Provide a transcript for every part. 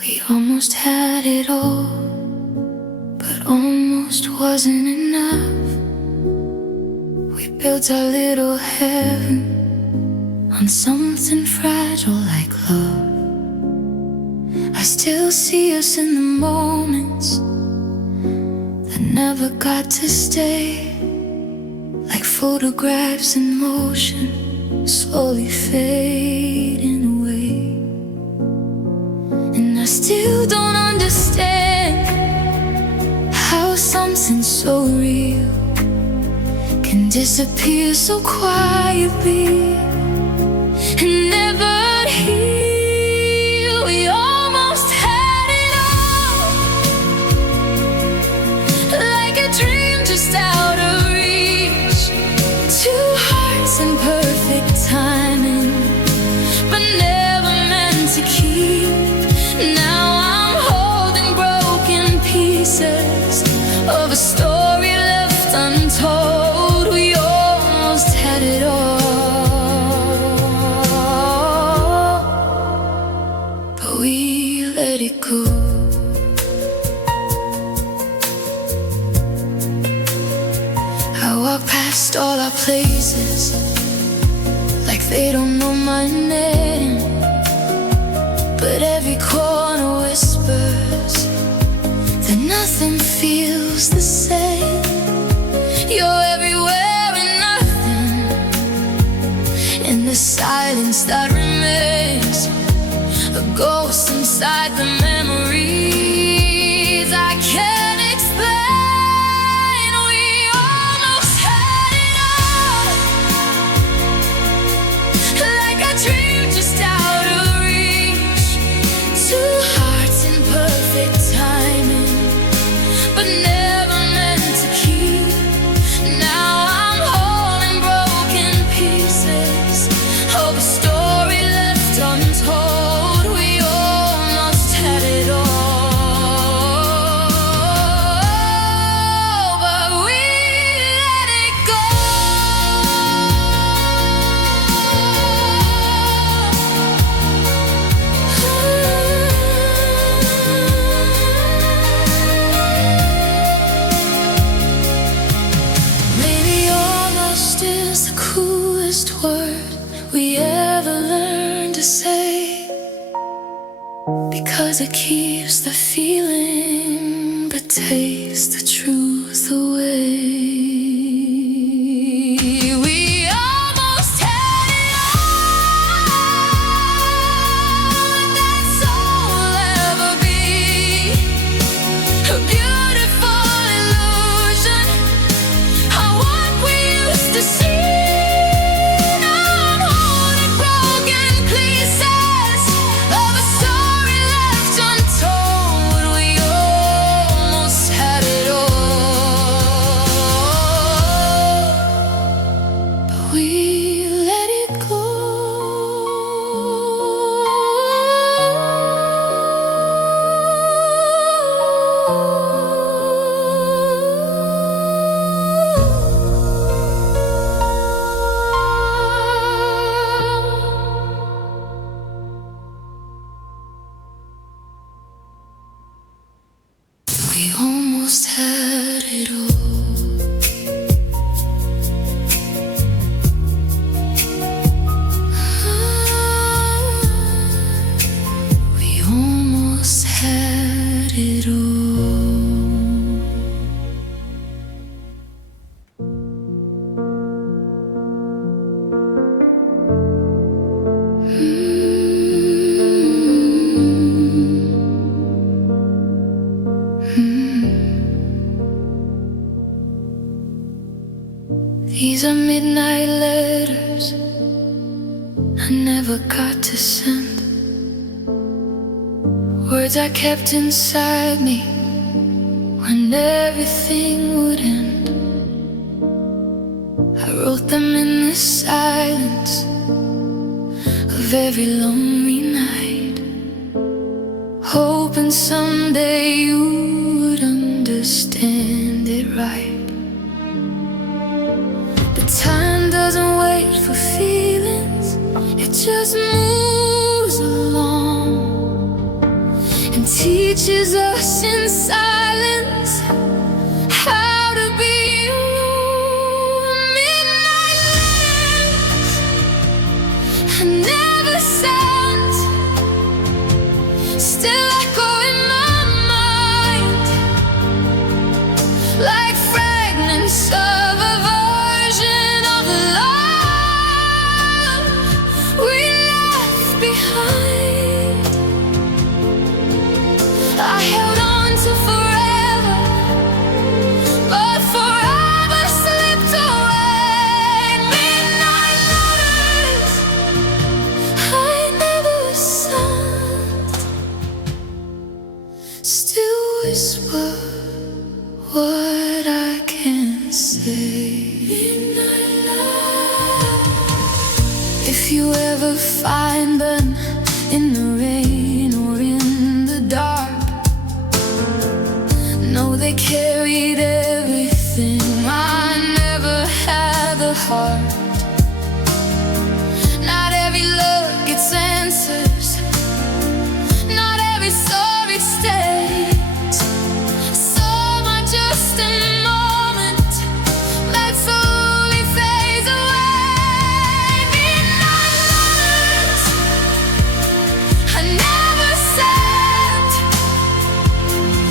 We almost had it all, but almost wasn't enough. We built our little heaven on something fragile like love. I still see us in the moments that never got to stay, like photographs in motion, slowly fading away. And I still don't understand how something so real can disappear so quietly and never heal. We almost had it all, like a dream just out of reach. Two hearts in perfect timing, but never meant to keep. Now I'm holding broken pieces of a story left untold. We almost had it all, but we let it go. I walk past all our places like they don't know my name, but every corner whispers that nothing feels the same. You're everywhere and nothing in the silence that remains, a ghost inside the memories I can't explain. We almost had it all, like a dream just out of reach. Two hearts in perfect timing, but never meant to keep. Now I'm holding broken pieces of a story left untold. We almost had it all, but we let it go. Maybe almost is the coolest word we ever learned to say, because it keeps the feeling but takes the truth away. We almost had it all, and that's all we'll ever be, a beautiful illusion of what we used to see. Now I'm holding broken pieces of a story left untold. We almost had it all, but we let it go. We almost had it all. We almost had it all. These are midnight letters I never got to send, words I kept inside me when everything would end. I wrote them in the silence of every lonely night, hoping someday you would understand it right. But time doesn't wait for feelings, it just moves along. teaches us in silence how to be alone. Midnight letters I never sent still echo in my mind like fragments of a version of love we left behind. I held on to forever, but forever slipped away. Midnight letters I never sent still whisper what I can't say. Midnight letters. If you ever find them in the rain or in the dark, no, they carried everything. I never had the heart. Not every look gets answers. Not every story stays. Some are just a moment that slowly fades away. Midnight letters I never sent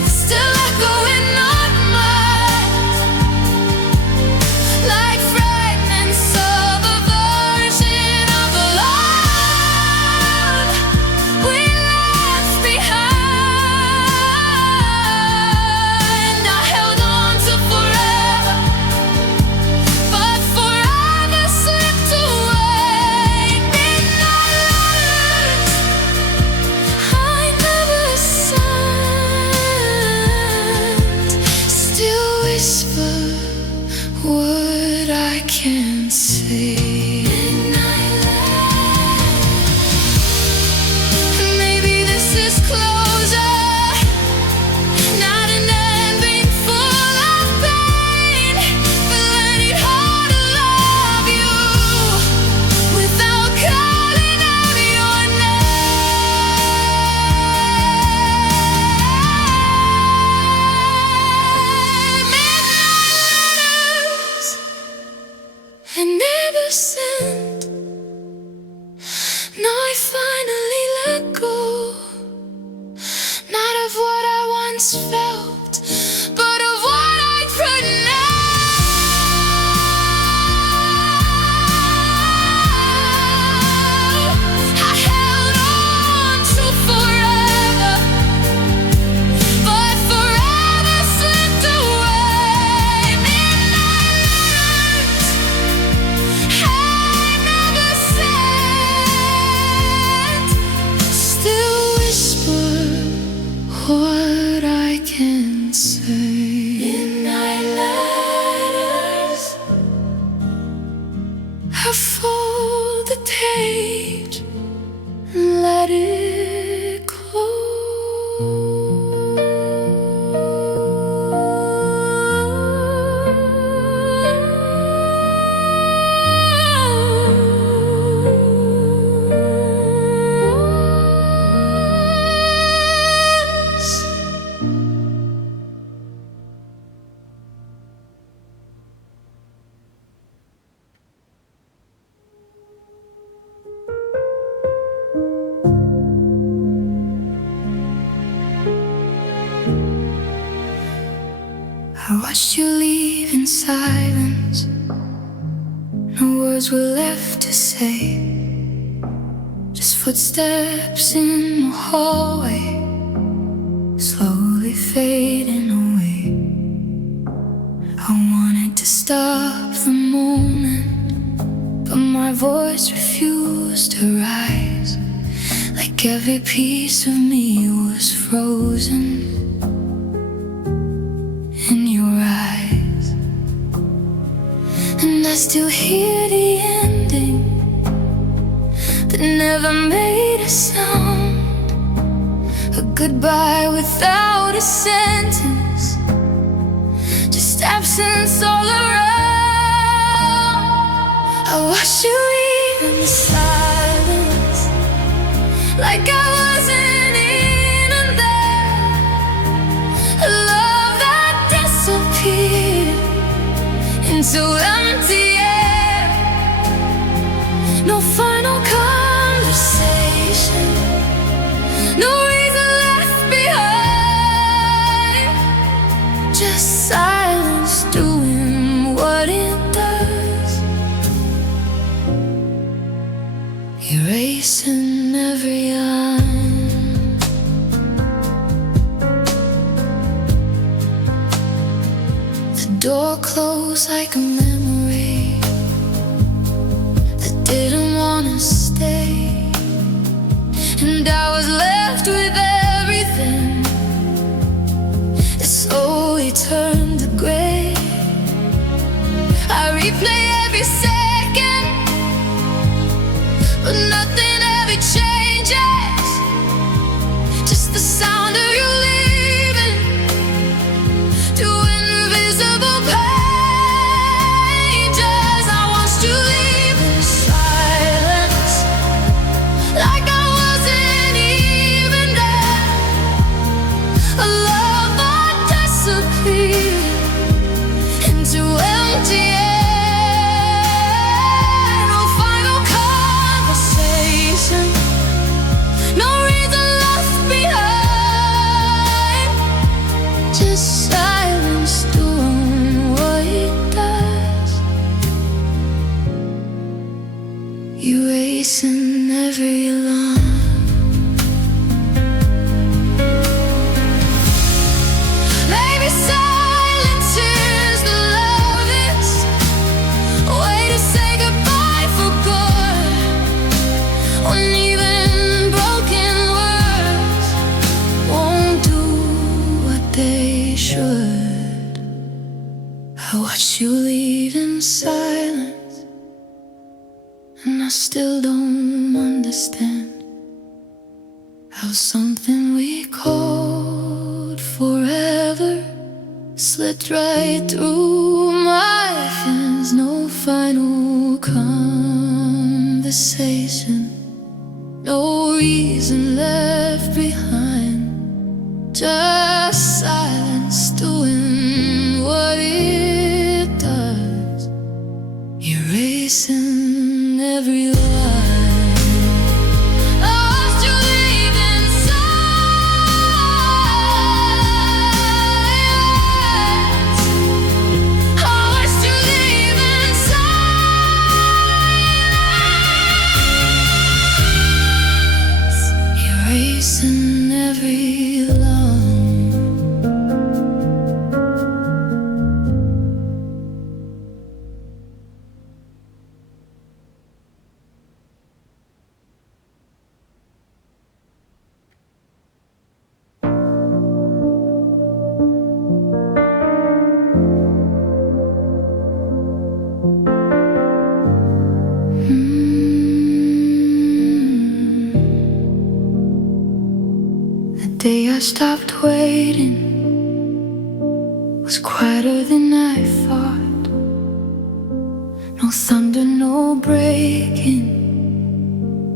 still echo in my mind like fragments of a version of love we left behind. I held on to forever, but forever slipped away. Midnight letters I never sent still whisper what I can't say. Midnight letters. Maybe this is closure, not an ending full of pain, but learning how to love you without calling out your name. Midnight letters I never sent. Now I finally let go, not of what I once felt, but of what I pretend. I held on to forever, but forever slipped away. Midnight letters I never sent still whisper what I can say. Midnight letters I fold the page and let it close. I watched you leave in silence. No words were left to say, just footsteps in the hallway, slowly fading away. I wanted to stop the moment, but my voice refused to rise, like every piece of me was frozen in your eyes. And I still hear the ending that never made a sound, a goodbye without a sentence, just absence all around. I watched you leave in the silence, like I wasn't even there. into empty air. No final conversation, no reason left behind, just silence doing what it does, erasing every line. The door closed like a memory that didn't wanna stay, and I was left with everything that slowly turned to gray. I replay every second, but nothing ever changes, just the sound of you leaving to invisible pages. I watched you leave in silence, like I wasn't even there. A love that disappeared into empty air. No final conversation, no reason left behind, just silence doing what it does, erasing every line. Maybe silence is the loveliest way to say goodbye for good, when even broken words won't do what they should. I watch you leave in silence, and I still don't understand how something we called forever slipped right through my hands. No final conversation, no reason left behind, just silence doing what it does, erasing every line. I watched you leave in silence. I watched you leave in silence, erasing every line. The day I stopped waiting was quieter than I thought. No thunder, no breaking,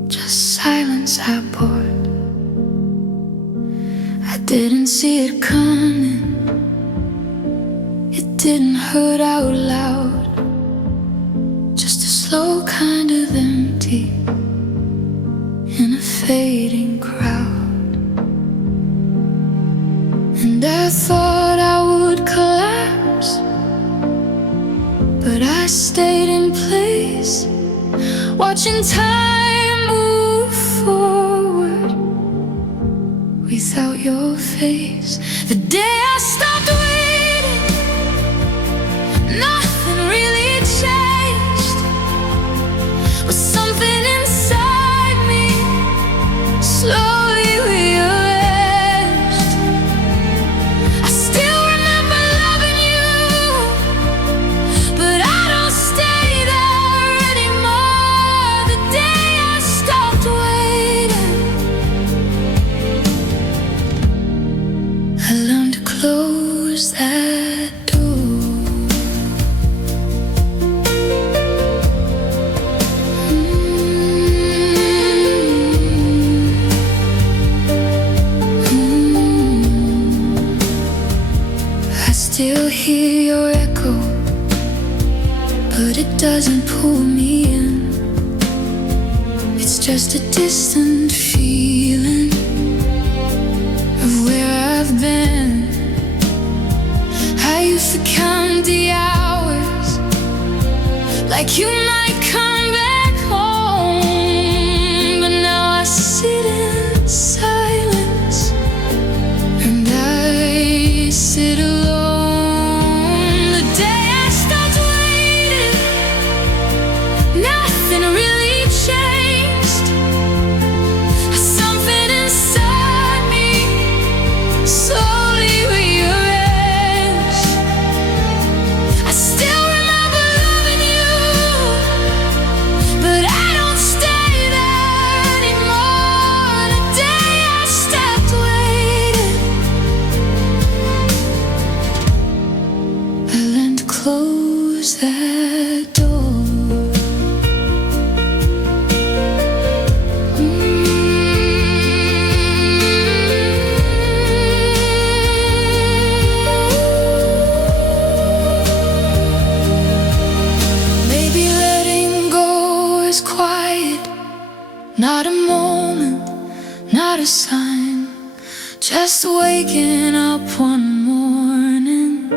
just silence I poured. I didn't see it coming, it didn't hurt out loud, just a slow kind of empty in a fading crowd. And I thought I would collapse, but I stayed in place, watching time move forward without your face. The day I stopped waiting, nothing really changed, but something inside me slowly rearranged. I still remember loving you, but I don't stay there anymore. The day I stopped waiting, I learned to close doesn't pull me in. It's just a distant feeling of where I've been. I used to count the hours like you might come back home, but now I sit in silence and I sit alone. The day I stopped waiting, nothing really changed. Something inside me slowly rearranged. I still remember loving you, but I don't stay there anymore. The day I stopped waiting, I learned to close that door. Maybe letting go is quiet, not a moment, not a sign, just waking up one morning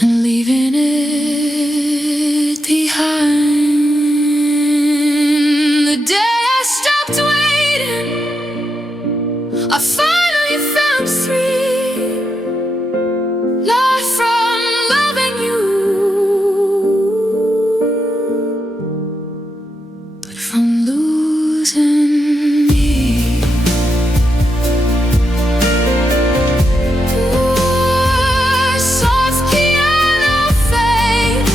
and leaving it behind. The day I stopped waiting, I finally found free, not from loving you, but from losing me. Ooh, soft piano fade,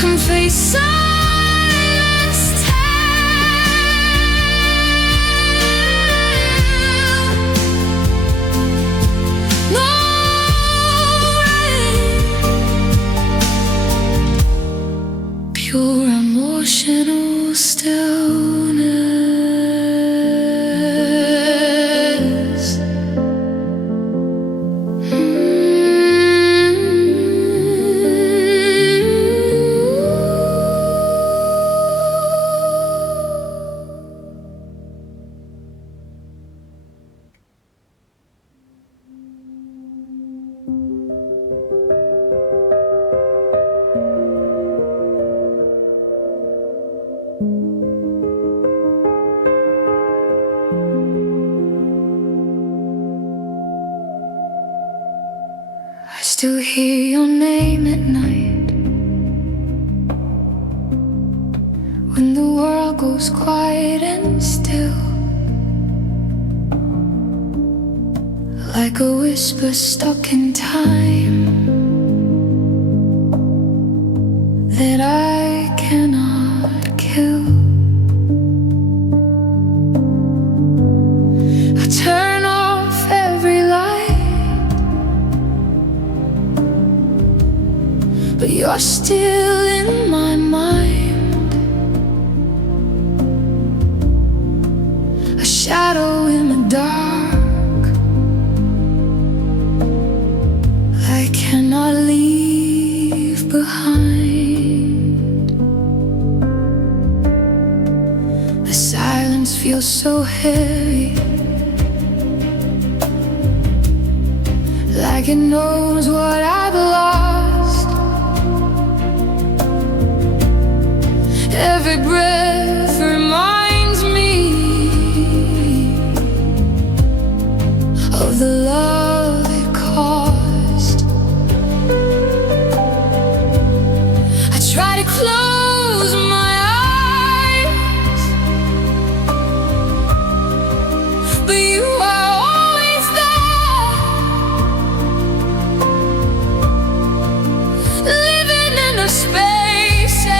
convey silence tell. No rain, pure emotional stillness. I still hear your name at night when the world goes quiet and still, like a whisper stuck in time that I cannot kill. I turn off every light, but you're still in my mind, a shadow in the dark I cannot leave behind. The silence feels so heavy, like it knows what I've lost. Every breath reminds me of the love it caused. I try to close my eyes, but you are always there, living in the spaces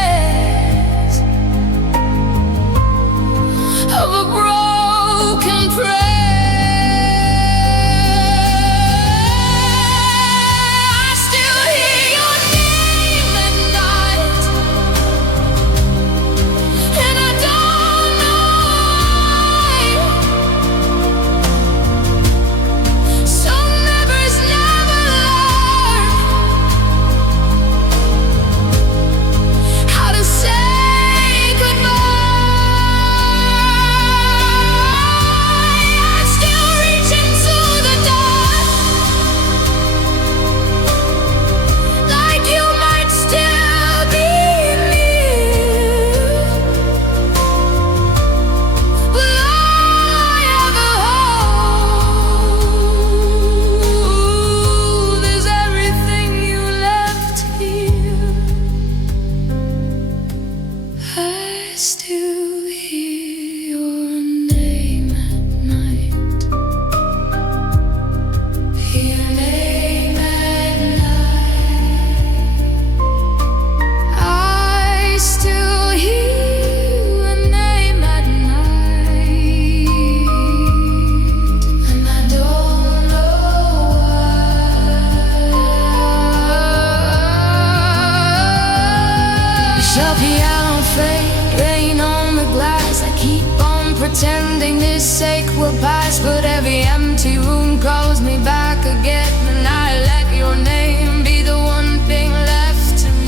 will pass, but every empty room calls me back again. And I let your name be the one thing left to me.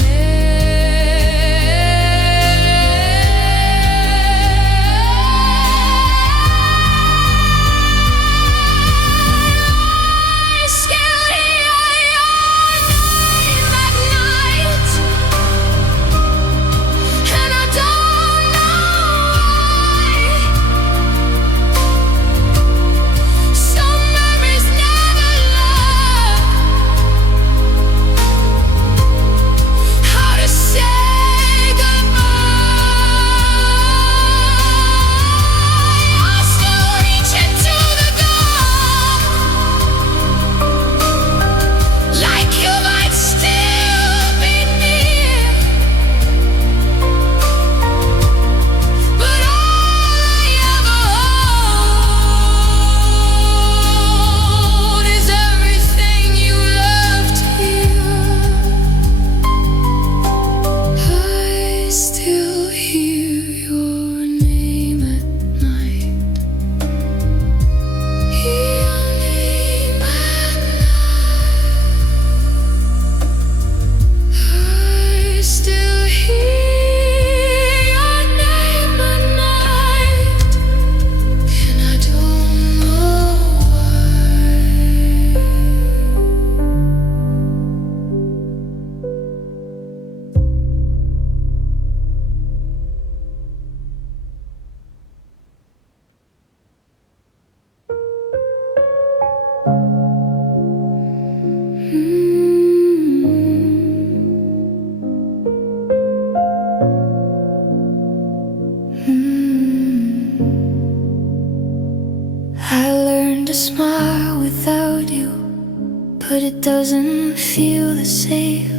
I still hear your name at night, and I don't know why. Some memories never learn how to say goodbye. I still reach into the dark, like you might still be near. But all I ever hold is everything you left here. I still hear your name at night. Your name at night. I still hear your name at night, and I don't know why. I learned to smile without you, but it doesn't feel the same.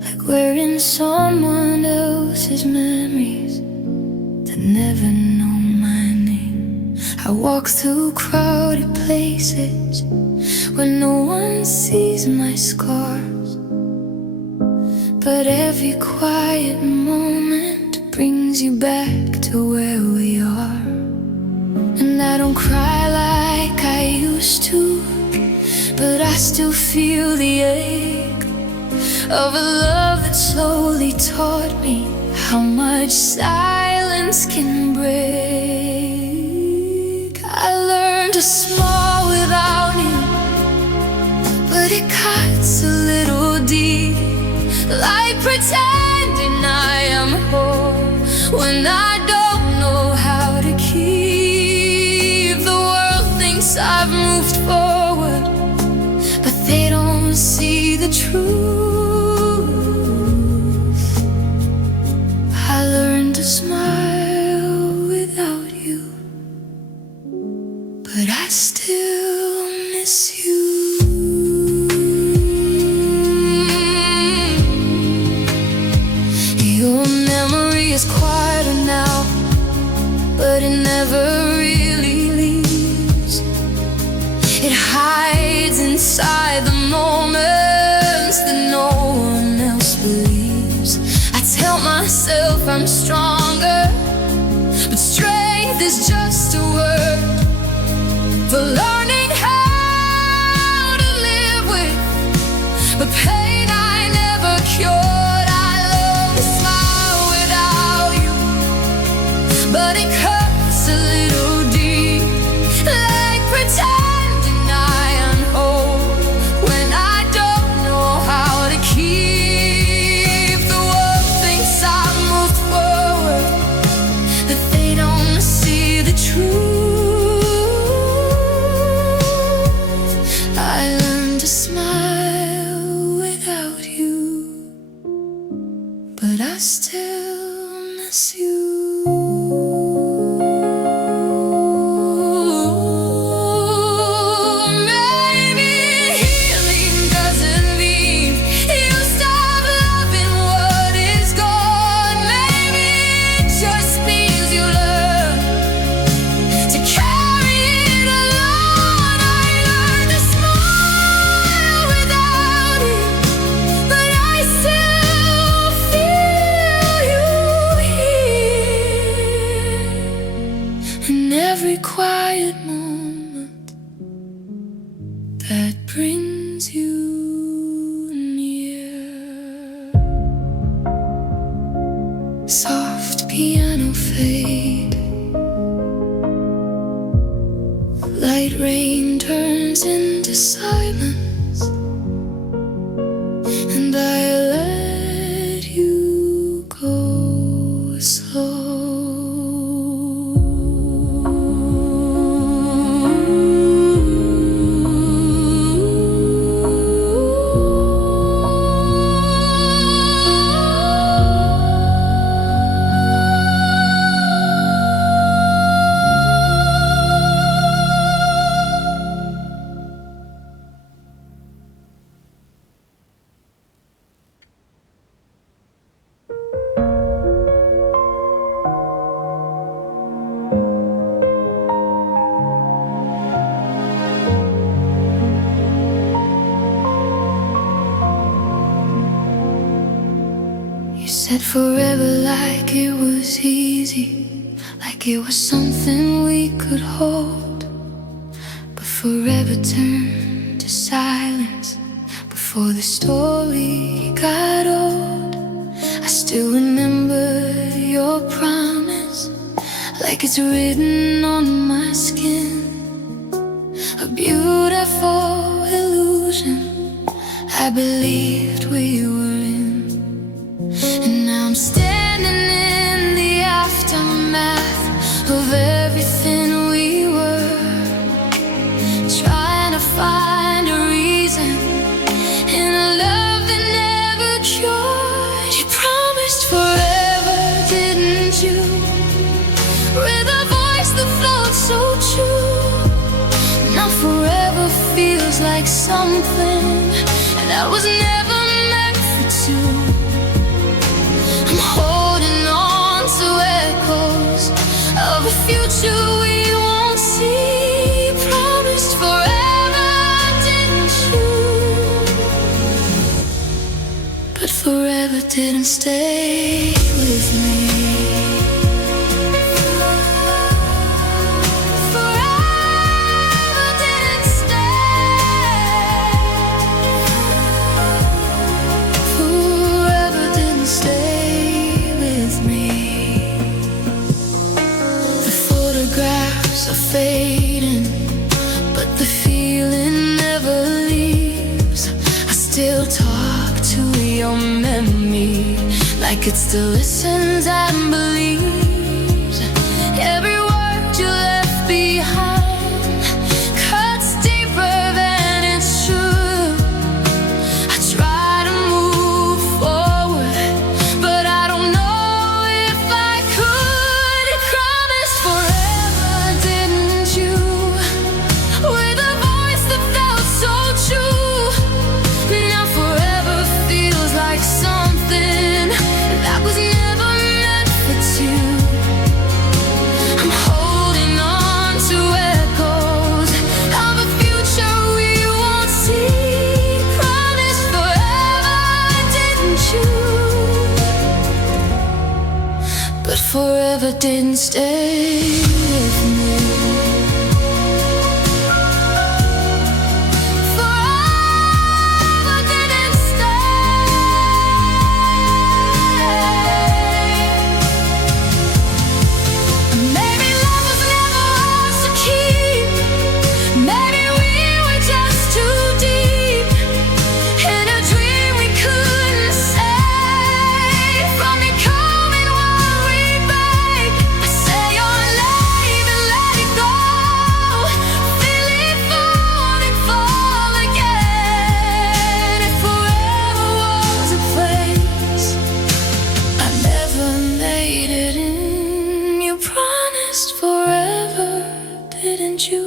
Like we're in someone else's memories that never know my name. I walk through crowded places where no one sees my scars, but every quiet moment brings you back to where we are. And I don't cry like I used to, but I still feel the ache of a love that slowly taught me how much silence can break. I learned to smile without you, but it cuts a little deep, like pretending I am whole when I don't know how to keep. The world thinks I've moved forward, but they don't see the truth. I learned to smile without you, but I still miss you. Your memory is quieter now, but it never really leaves. It hides inside the moments that no one else believes. I tell myself I'm stronger, but strength is just a word for learning how to live with the pain I never cured. I love to smile without you, but it cuts a little deep, like pretending I am whole when I don't know how to keep. The world thinks I've moved forward, that they don't see the truth. I learned to smile without you, but I still miss you. Maybe healing doesn't mean you stop loving what is gone. Maybe it just means you learn every quiet moment that brings you near. Soft piano fade, light rain turns into silence, and I let you go slow. You said forever like it was easy, like it was something we could hold. But forever turned to silence before the story got old. I still remember your promise like it's written on my skin, a beautiful illusion I believed we were in. And now I'm standing in the aftermath of everything we were, trying to find a reason in a love that never cured. You promised forever, didn't you? With a voice that flowed so true. Now forever feels like something that was never meant for two. I'm holding on to echoes of a future we won't see. Promised forever, didn't you? But forever didn't stay with me. Forever didn't stay. Forever didn't stay with me. The photographs are fading, but the feeling never leaves. I still talk to your memory like it still listens and believes. Every word you left behind cuts deeper than it's true. I try to move forward, but I don't know if I could. You promised forever, didn't you? With a voice that felt so true. Now forever feels like something that was never meant for two. I'm holding on to echoes of a future we won't see. Promised forever, didn't you? But forever didn't stay with me. Forever didn't stay. Maybe love was never ours to keep. Maybe we were just too deep in a dream we couldn't save. From me coming while we break, I say your name and let it go. Feel it falling, fall again. If forever was a place I never made it in, you promised forever, didn't you?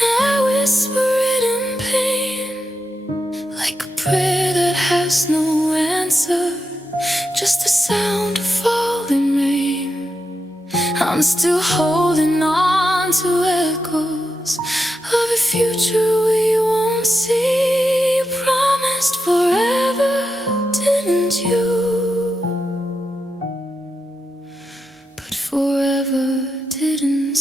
Now whisper it in pain, like a prayer that has no answer, just the sound of falling rain. I'm still holding on to echoes of a future we won't see. You promised forever, didn't you? But forever didn't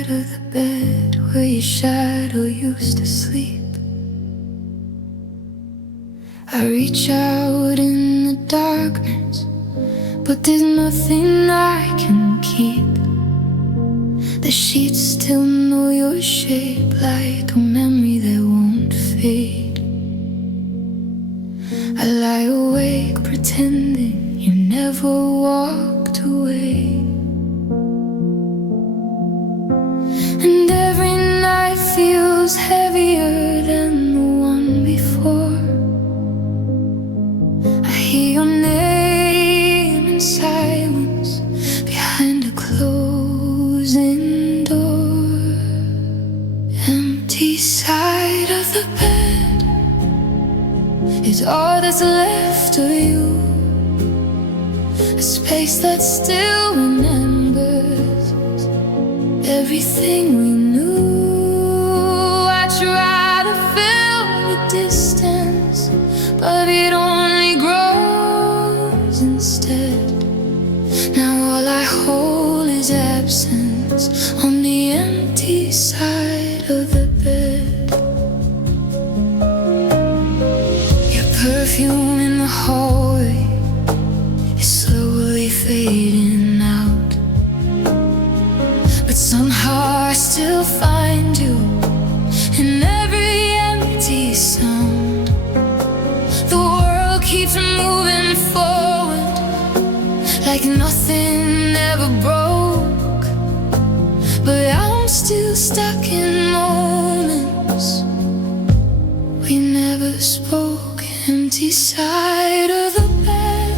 side of the bed where your shadow used to sleep. I reach out in the darkness, but there's nothing I can keep. The sheets still know your shape like a memory that won't fade. I lie awake pretending you never walked away. And every night feels heavier than the one before. I hear your name in silence behind a closing door. Empty side of the bed is all that's left of you. A space that still remembers everything we knew. I try to fill the distance, but it only grows instead. Now all I hold is absence on the empty side of the bed. Your perfume in the hallway is slowly fading out, but somehow I still find you in every empty sound. The world keeps moving forward like nothing ever broke, but I'm still stuck in moments we never spoke. Empty side of the bed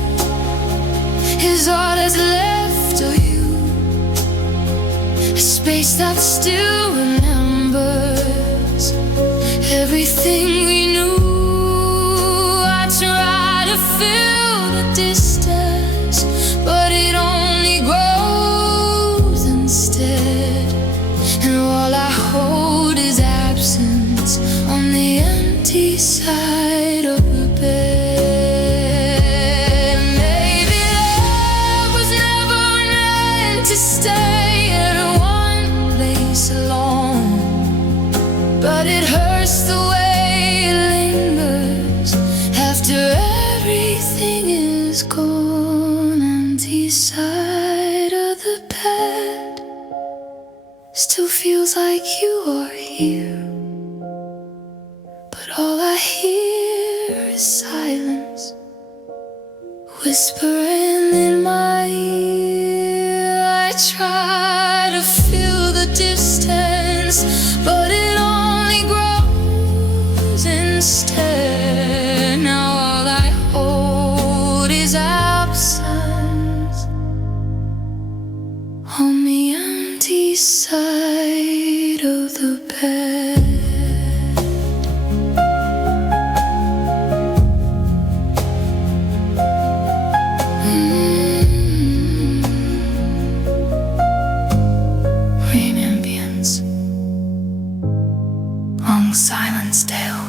is all that's left of you. A space that still remembers everything we knew. I try to fill the distance, but it only grows instead. And all I hold is absence on the empty side of the bed. Maybe love was never meant to stay at one place alone, but it hurts the way it lingers after everything is gone. Empty side of the bed still feels like you are here, but all I hear is silence whispering in my ear. I try to fill the distance, but it only grows instead. Now all I hold is absence on the empty side of the bed. Rain ambience, long silence tale.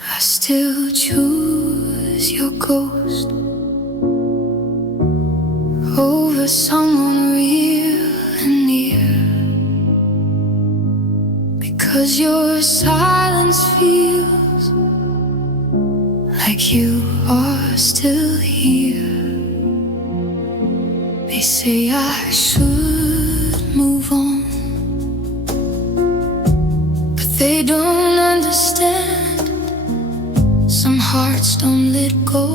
I still choose your ghost over someone real and near, because your silence feels like you are still here. They say I should move on, but they don't understand. Some hearts don't let go,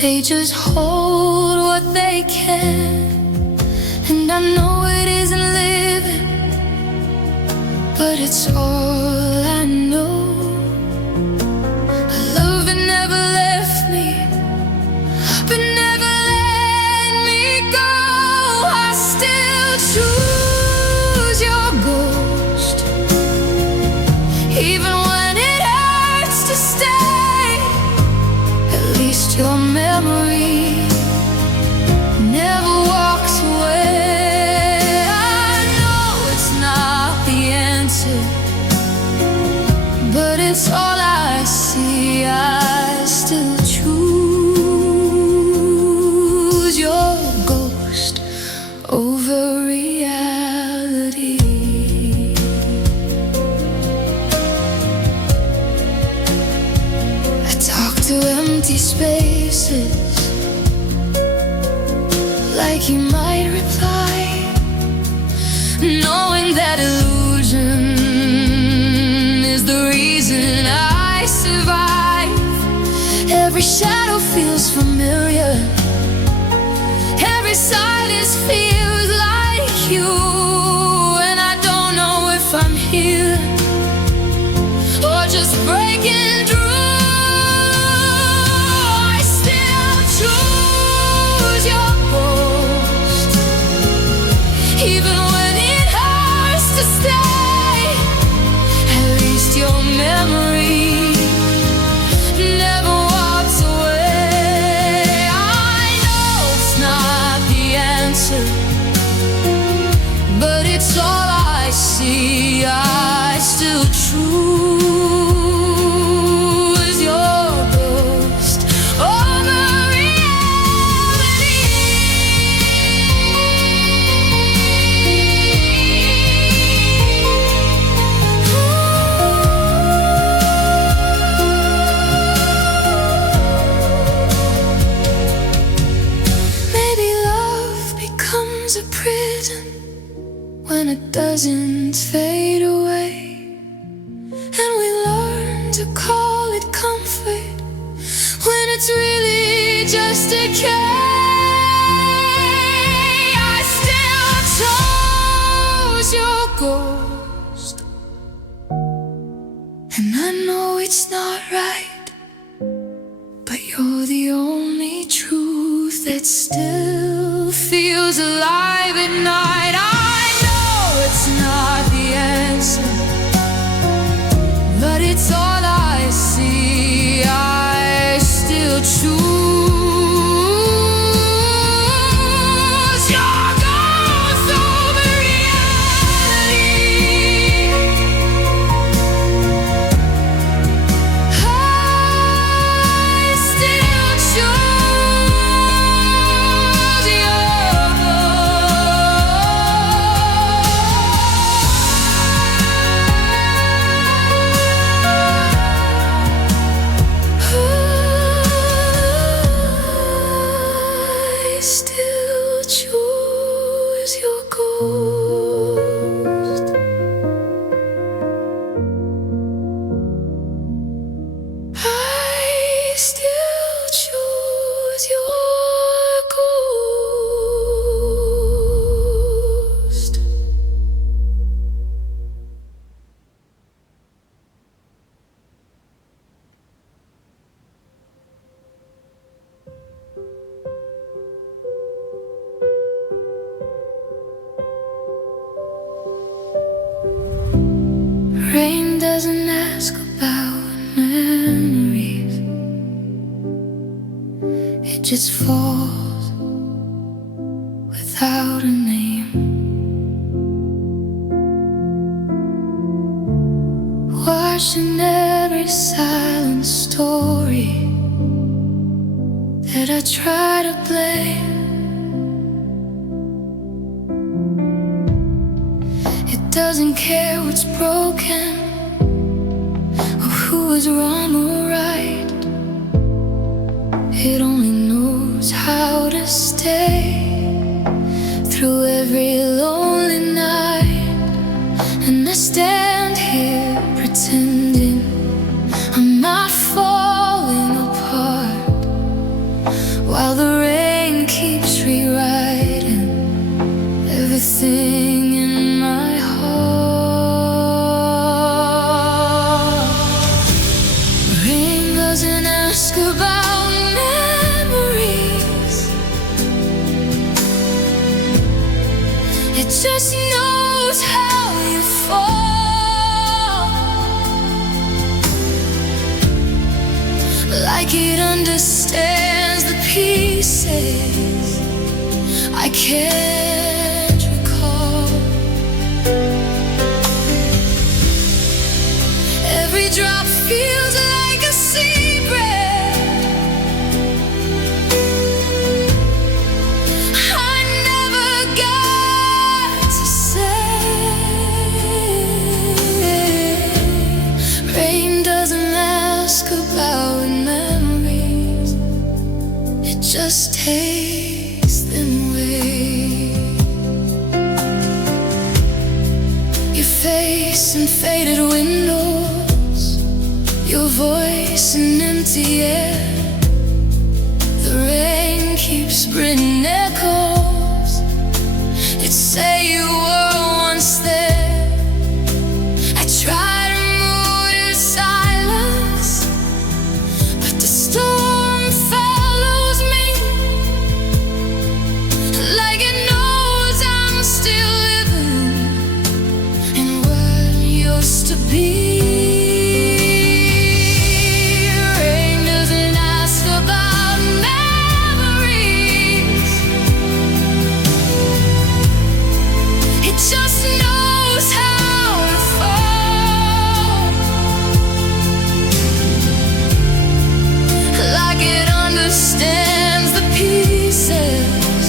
they just hold what they can. And I know it isn't living, but it's all I know. A love that never left me, but never let me go. I still choose your ghost it's all I see, I still choose your ghost over reality. I talk to empty spaces, like you might reply, knowing that illusion is the reason I survive. Every shadow feels familiar, every silence feels like you, and I don't know if I'm here or just breaking through. I still choose your ghost, even when it hurts to stay. At least your memory never walks away. I know it's not the answer, but it's all I see, I still choose your ghost over reality. Maybe love becomes a prison when it doesn't fade away, and we learn to call it comfort when it's really just decay. I still chose your ghost, and I know it's not right, but you're the only truth that still feels alive at night. I know it's not the answer, but it's all I see, I still choose your ghost over reality. I still choose your I still choose your ghost. I still choose your ghost. Rain doesn't ask about memories, it just falls without a name. Watching every silent story that I try to blame. It doesn't care what's broken or who is wrong or right. It only knows how to stay through every lonely night. And I stand here pretending I'm not falling apart, while the rain keeps rewriting everything in my heart. Rain doesn't ask about memories, it just knows how you fall. Like it understands the pieces I can't recall. Every drop just takes them away. Your face in faded windows, your voice in empty air. The rain keeps bringing echoes. You'd say you were once there. I try to move to silence, but the storm follows me, like it knows I'm still living in what used to be. Rain doesn't ask about memories, it just knows how to fall, like it understands the pieces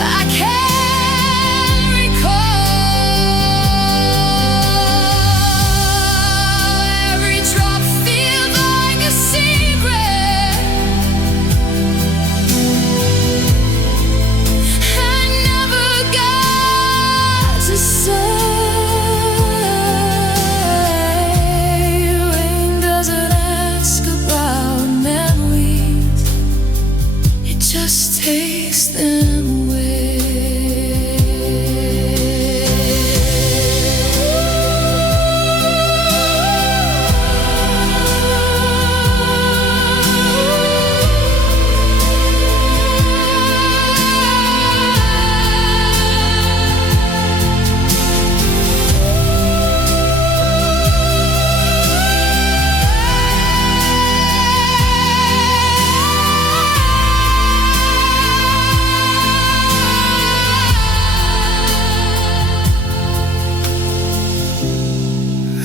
I can't recall. Every drop feels like a secret I never got to say. Rain doesn't ask about memories, it just takes them away.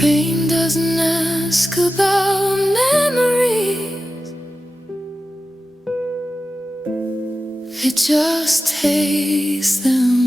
Rain doesn't ask about memories, it just takes them